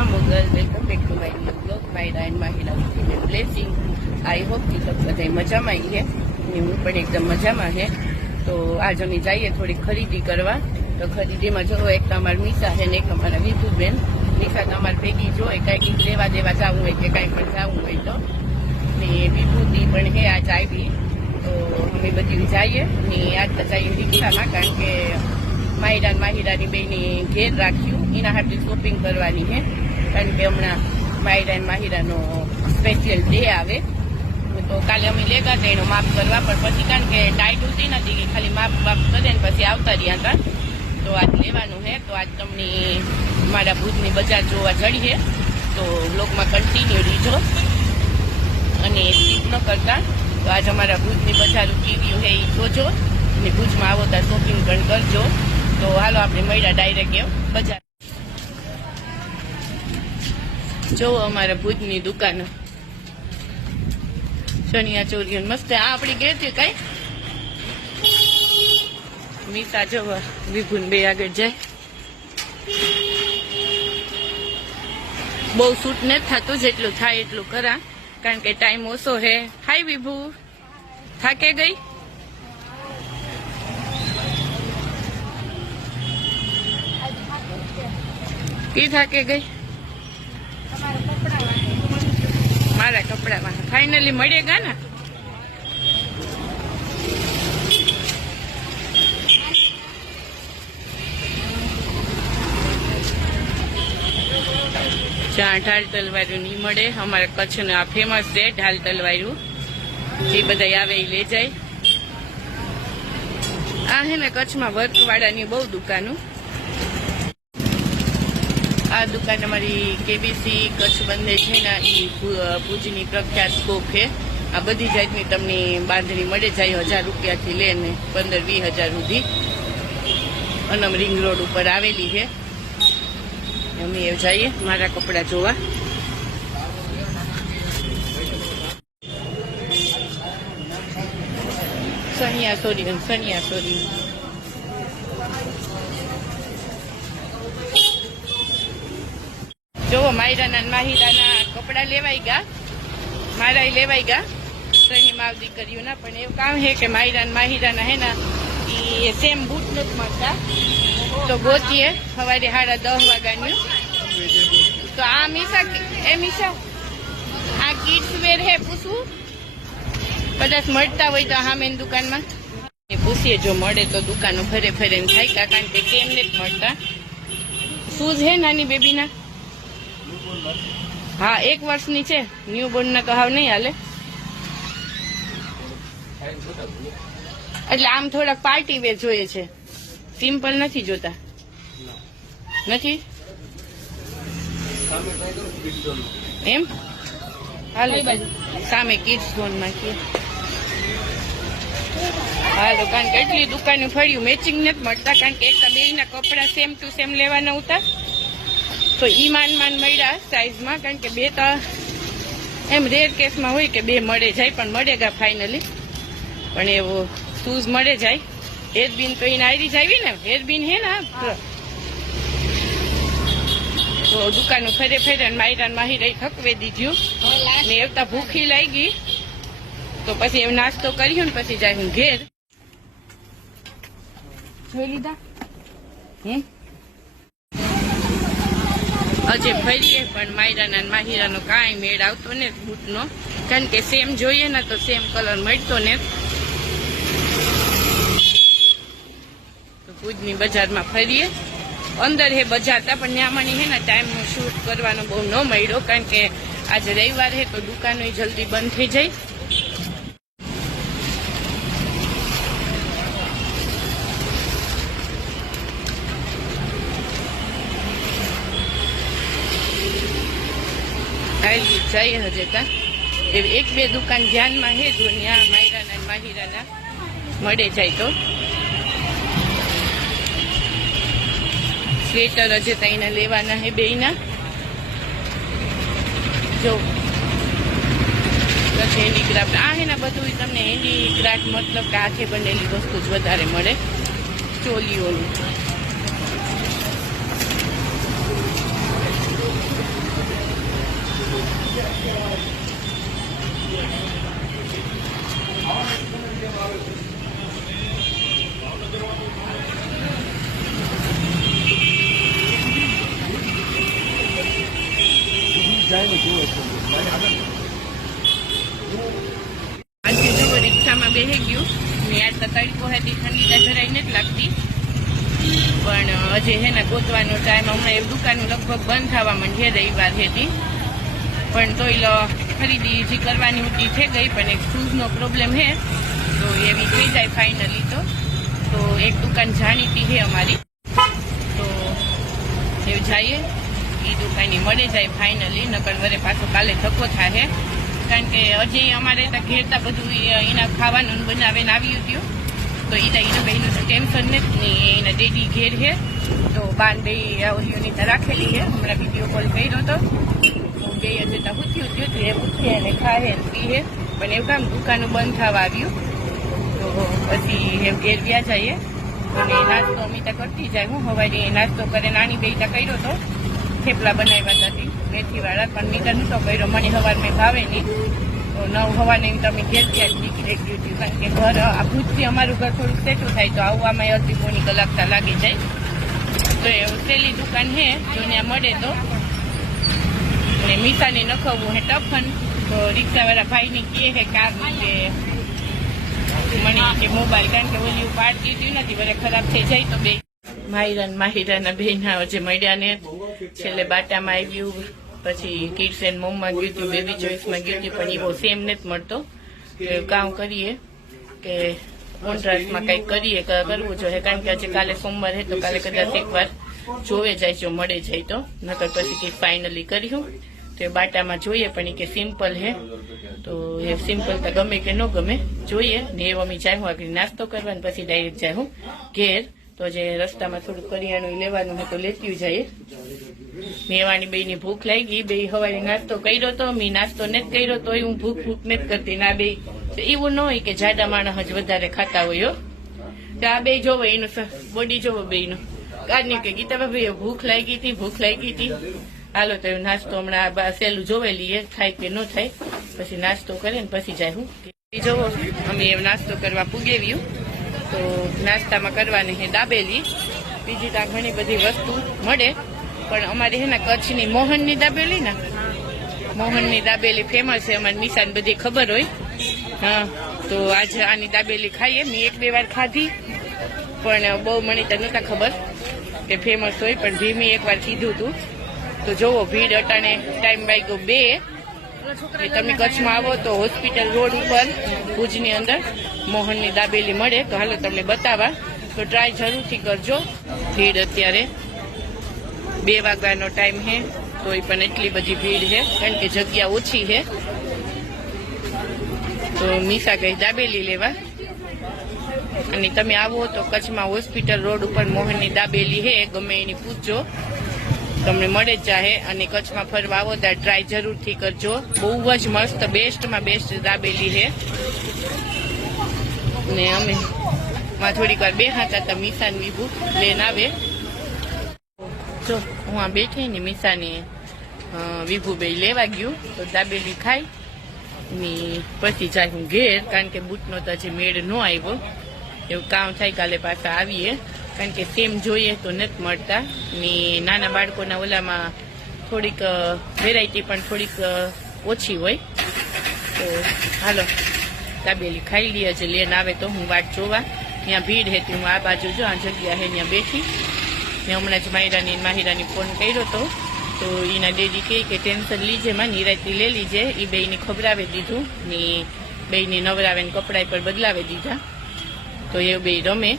Namaskar Mughal, welcome back to my new vlog. Myra and Mahira with blessing. I hope કે सब બધા મજામાં છે ને હું પણ એકદમ મજામાં છે. તો આજ અમે જઈએ થોડી ખરીદી કરવા. તો ખરીદીમાં જો એક તમારી મીસા છે ને એક અમારા વિભુબેન. મીસા તમારી ભેગી જો કંઈક લેવા દેવા જવું હોય કે કાંઈ પણ જવું હોય તો ને વિભૂતિ પણ છે આજ આવી. તો અમે બધી જઈએ ને આજ તો જઈએ રિક્ષામાં કારણ કે માહિરા માહિરાની બેની ઘેર રાખ્યું એના હાથે શોપિંગ કરવાની છે કારણ કે હમણાં માહિરા માહિરાનો સ્પેશિયલ ડે આવે તો કાલે અમે લેગા હતા એનો માપ કરવા પણ પછી કારણ કે ટાઈટ હોતી નથી કે ખાલી માપ બાપ કરે ને પછી આવતા રહ્યા હતા. તો આજ લેવાનું છે. તો આજ તમને મારા ભુજની બજાર જોવા ચડીએ તો બ્લોગમાં કન્ટિન્યુ રીજો અને સ્કીપ ન કરતા. તો આજ અમારા ભુજની બજાર કેવી છે એ જોજો અને ભુજમાં આવો ત્યાં શોપિંગ પણ કરજો. તો હાલો આપણે મળ્યા ડાયરેક્ટ એમ બજાર. જોવો અમારા ભુજની દુકાન ચણિયા ચોરીઓ મસ્ત. આ આપડી ઘેર છે કઈ મીસા જોવા વિભુન બે આગળ જાય. બહુ શૂટ નથી થતું જેટલું થાય એટલું ખરા કારણ કે ટાઈમ ઓછો હે. હાય વિભુ, થાકે ગઈ? કી થાકે ગઈ? મારા કપડામાં ફાઇનલી મળેગા ને. જ્યાં ઢાલ તલવારું નહીં મળે અમારા કચ્છનું આ ફેમસ છે ઢાલ તલવારું. જે બધા આવે એ લઈ જાય. આ હે ને કચ્છમાં વર્કવાળાની બહુ દુકાનો. આ દુકાન અમારી કેબીસી કચ્છ બંધે છે ને એ ભુજની પ્રખ્યાત સ્કોપ છે. આ બધી જાતની તમને બાંધણી મળે જાય 1000 રૂપિયાથી લઈને 15-20 હજાર સુધી. અનમ રિંગ રોડ ઉપર આવેલી છે. અમે એ જઈએ મારા કપડા જોવા. સણિયા સોરી જોવો માયરાના માહિરાના કપડા લેવાઈ ગયા, મારા લેવાઈ ગયા. સની માવ દીકરીઓના પણ એવું કામ છે કે માહિરાના હે ને એ સેમ બૂટ નથી મળતા તો ગોતીએ સવારે 10:30 વાગ્યાનું. તો આ મીસા આ કિડ્સ વેર હે પૂછવું કદાચ મળતા હોય તો હામેન દુકાનમાં પૂછીએ. જો મળે તો દુકાનો ફરે થાય કારણ કે કેમ નથી મળતા. શૂઝ હે નાની બેબીના? હા 1 વર્ષની છે. ન્યુ બોર્ન ના તો હાવ નહીં હાલે. એટલે આમ થોડાક પાર્ટી વેર જોઈએ છે, સિમ્પલ નથી જોતા. નથી એમ હાલો સામે કિડ્સ ઝોન માં કે હાલો કારણ કે એટલી દુકાને ફર્યું મેચિંગ નથી મળતા કારણ કે એક બે ના કપડા સેમ ટુ સેમ લેવાના હતા. તો ઈ માન મળ્યા સાઈઝમાં કારણ કે બે તો એમ રેર કેસમાં હોય કે બે મળે જાય પણ મળેગા ફાઇનલી. પણ એવો શૂઝ મળે જાય. હેરબીન તો એને આયરી જાવી ને હેરબીન હે ને. તો દુકાનો ફરે માયરાન માહિરાઈ થકવે દીધું ને એવતા ભૂખી લાગી તો પછી એમ નાસ્તો કર્યો ને પછી જાય હું ઘેર. જોઈ લીધા હજે ફરીએ પણ માયરાના માહિરાનો કાંઈ મેળ આવતો ને બૂટનો કારણ કે સેમ જોઈએ ને તો સેમ કલર મળતો ને. તો ભુજની બજારમાં ફરીએ. અંદર હે બજાર હતા પણ ન્યામાની હે ને ટાઈમનો શૂટ કરવાનો બહુ ન મળ્યો કારણ કે આજે રવિવાર હે તો દુકાનો જલ્દી બંધ થઈ જાય. જઈએ હજે તા 1-2 દુકાન ધ્યાનમાં હે જો ત્યાં માયરાના માહિરાના મળે જાય તો. સ્વેટર હજે ત્યાં લેવાના હે બેયના. જો હેન્ડીક્રાફ્ટ આ હે ને બધું તમને હેન્ડીક્રાફ્ટ મતલબ કે હાથે બનેલી વસ્તુ જ વધારે મળે. ચોલીઓની આજે જો રિક્ષામાં બેસી ગયું ને આજ તો તડકો હતી, ઠંડી જરાય નથી લાગતી, પણ હજી હે ને ગોતવાનો ટાઈમ હમણાં એ દુકાન લગભગ બંધ થવા માંડી રવિવાર હતી, પણ તોય ખરીદી જે કરવાની હતી થઈ ગઈ, પણ એક શૂઝનો પ્રોબ્લેમ છે તો એવી થઈ જાય ફાઇનલી. તો એક દુકાન જાણીતી છે અમારી, તો એવું જઈએ એ દુકાનની મળે જાય ફાઇનલી, નકર વરે પાછો કાલે ધક્કો થાય, કારણ કે હજી અમારે ત્યાં ઘેરતા બધું એના ખાવાનું બનાવીને આવ્યું હતું, તો એના બેનું ટેન્શન નથી, એના ડેડી ઘેર છે, તો બાન બે ઓલીઓની ત્યાં રાખેલી છે, હમણાં વિડીયો કોલ કર્યો હતો, હું બે હજી ત્યાં પૂછ્યું હતું, તો એ પૂછીએ અને ખાય પીએ, પણ એવું કામ દુકાનું બંધ થવા આવ્યું, તો પછી એ ઘેર વ્યા જઈએ અને નાસ્તો અમિતા કરતી જાય. હું હવારે નાસ્તો કરે નાની બે ત્યાં કર્યો હતો, થેપલા બનાવ્યા હતી મેથીવાળા, પણ મીટર નહોતો કર્યો, મને સવાર મેં ભાવે નહીં, તો 9 સવારે તમે ઘેર ત્યાં જ નીકળી ગયું હતું, કારણ કે ઘર આ ભૂજથી અમારું ઘર થોડુંક સેટું થાય, તો આવવામાં અડધી પોણી કલાક લાગી જાય, તો એ સહેલી દુકાન છે જો ત્યાં મળે તો. અને મીઠાને નખવવું હે ટફન, તો રિક્ષાવાળા ભાઈને કહે છે કાર નીચે મને કે મોબાઈલ, કારણ કે ઓલી પાડતી હતી નથી, વરે ખરાબ થઈ જાય, તો બે માહિરાના બેના જે મળ્યા ને, છેલ્લે બાટામાં આવ્યું, પછી કિડ્સ એન્ડ મોમમાં ગયું હતું, બેબી ચોઈસમાં ગયું હતું, પણ એવો સેમ નથી મળતો, કામ કરીએ કે કોન્ટ્રાક્ટમાં કંઈક કરીએ, કરવું જોઈએ, કારણ કે આજે કાલે સોમવાર છે, તો કાલે કદાચ એકવાર જોવે જાય, જો મળે જાય તો, નકર પછી કંઈક ફાઇનલી કર્યું તો એ બાટામાં જોઈએ, પણ એ કે સિમ્પલ છે, તો એ સિમ્પલ તો ગમે કે ન ગમે જોઈએ ને, એવો અમે જાય હું આગળ નાસ્તો કરવાનો, પછી ડાયરેક્ટ જાય હું ઘેર, તો જે રસ્તામાં થોડું કરિયાણું લેવાનું હોય તો લેતી જઈએ. મેવાની બેની ભૂખ લાગી, બે હવારે નાસ્તો કર્યો તો, મેં નાસ્તો નથી કર્યો તોય હું ભૂખ નથી કરતી, ના બે એવું ન હોય કે જાડા માણસ જ વધારે ખાતા હોય, તો આ બે જોવો એનું બોડી જોવો બેનું, કાઢની કે ગીતા ભાભી ભૂખ લાગી હતી, હાલો તો નાસ્તો હમણાં સહેલું જોવે લઈએ, થાય કે ન થાય, પછી નાસ્તો કરે ને પછી જાય. હું જોવો અમે નાસ્તો કરવા પૂગેવ્યું, તો નાસ્તામાં કરવાની છે દાબેલી, બીજી ત્યાં ઘણી બધી વસ્તુ મળે, પણ અમારે છે ને કચ્છની મોહનની દાબેલી ને, મોહનની દાબેલી ફેમસ છે, અમારી નિશાન બધી ખબર હોય. હા, તો આજે આની દાબેલી ખાઈએ, મેં 1-2 વાર ખાધી, પણ બહુ મને તો નહોતા ખબર કે ફેમસ હોય, પણ ભીમી એકવાર કીધું હતું, તો જોવો ભીડ અટાણે ટાઈમ વાગ્યો 2, તમે કચ્છમાં આવો તો હોસ્પિટલ રોડ ઉપર ભુજની અંદર મોહનની દાબેલી મળે, તો હાલો તમને બતાવવા, તો ટ્રાય જરૂરથી કરજો. ભીડ અત્યારે 2 વાગ્યાનો ટાઈમ છે, તો એ પણ એટલી બધી ભીડ છે, કારણ કે જગ્યા ઓછી છે, તો મીસા ગઈ દાબેલી લેવા, અને તમે આવો તો કચ્છમાં હોસ્પિટલ રોડ ઉપર મોહનની દાબેલી છે, ગમે એની પૂછજો, તમને મળે જ જાહે, અને કચ્છમાં ફરવા આવો તો ટ્રાય જરૂરથી કરજો, બહુ જ મસ્ત બેસ્ટમાં બેસ્ટ દાબેલી છે. ને અમે થોડીક વાર બેહાતા હતા, મીસાને વિભુ લઈને આવે, જો હું આ બેઠી ને મીસાને વિભુ બે લેવા ગયું, તો દાબેલી ખાઈ ને પછી જાય હું ઘેર, કારણ કે બૂટનો તો હજી મેળ ન આવ્યો, એવું કામ થાય કાલે પાછા આવીએ, કારણ કે સેમ જોઈએ તો નથી મળતા, ને નાના બાળકોના ઓલામાં થોડીક વેરાયટી પણ થોડીક ઓછી હોય, તો હાલો દાબેલી ખાઈ લઈએ, જે લેન આવે તો હું વાટ જોવા, ત્યાં ભીડ હતી, હું આ બાજુ જો આ જગ્યા છે ત્યાં બેઠી, ને હમણાં જ માહિરાની ફોન કર્યો હતો, તો એના ડેડી કહે કે ટેન્શન લીજે માં, નિરાયતી લઈ લીજે, એ બેયને ખબરાવી દીધું, ને બેયને નવરાવે ને કપડાં પર બદલાવી દીધા, તો એ બે રમે,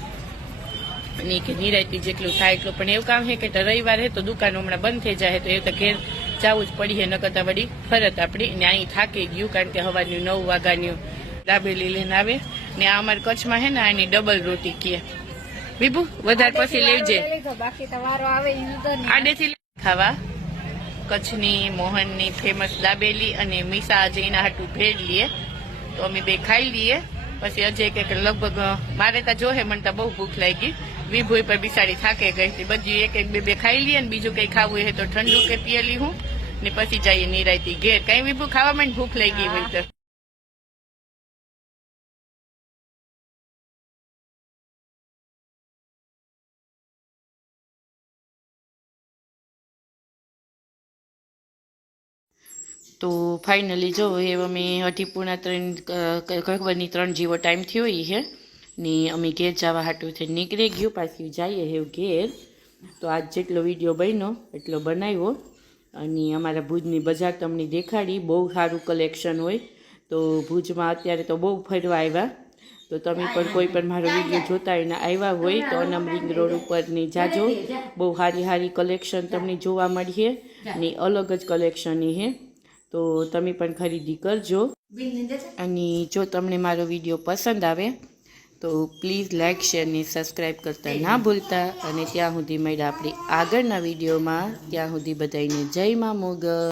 નહીં કે નિરાયતી જેટલું થાય એટલું, પણ એવું કામ છે કે રવિવાર છે તો દુકાન હમણાં બંધ થઈ જાય, તો એ તો ઘેર જવું જ પડીએ, ન કરતા વળી ફરત આપણી, ને અહીં થાકી ગયું, કારણ કે સવારની 9 વાગ્યાની દાબેલી લઈને આવે, ને આ અમારા કચ્છમાં છે ને આની ડબલ રોટી કહે, વિભુ વધારે પછી લેવજે, આડેથી ખાવા કચ્છની મોહનની ફેમસ દાબેલી, અને મીસા આજે એના હાટું ભેળ લઈએ, તો અમે બે ખાઈ લઈએ, પછી અજય કે લગભગ મારે તો જોહે, મને તો બહુ ભૂખ લાગી, વિભુ પર બિસાડી થાકે ગઈ હતી, બધી એક બે ખાઈ લઈએ, ને બીજું કઈ ખાવું હોય તો ઠંડુ કે પીએલી હું, ને પછી જઈએ નિરાયતી ઘેર, કઈ વિભુ ખાવામાં ભૂખ લાગી હોય તો. તો ફાઇનલી જો એ અમે 2:30 જેવો ટાઈમ થયો છે ને અમે ઘેર જવા હાટું થઈ નીકળી ગયું, પાછી જઈએ હવે ઘેર. તો આજ જેટલો વિડીયો બન્યો એટલો બનાવ્યો અને અમારા ભુજની બજાર તમને દેખાડી. બહુ સારું કલેક્શન હોય. તો ભુજમાં અત્યારે તો બહુ ફરવા આવ્યા. તો તમે પણ કોઈ પણ મારો વિડીયો જોતા હોય ને આવ્યા હોય તો અનમ રિંગ રોડ ઉપરની જાજો. બહુ સારી સારી કલેક્શન તમને જોવા મળીએ ને અલગ જ કલેક્શનની છે. તો તમે પણ ખરીદી કરજો. અને જો તમને મારો વિડીયો પસંદ આવે તો પ્લીઝ લાઇક શેર ને સબસ્ક્રાઈબ કરતા ના ભૂલતા. અને ત્યાં સુધી મળ્યા આપણી આગળના વિડીયોમાં. ત્યાં સુધી બધાને જય મા મોગલ.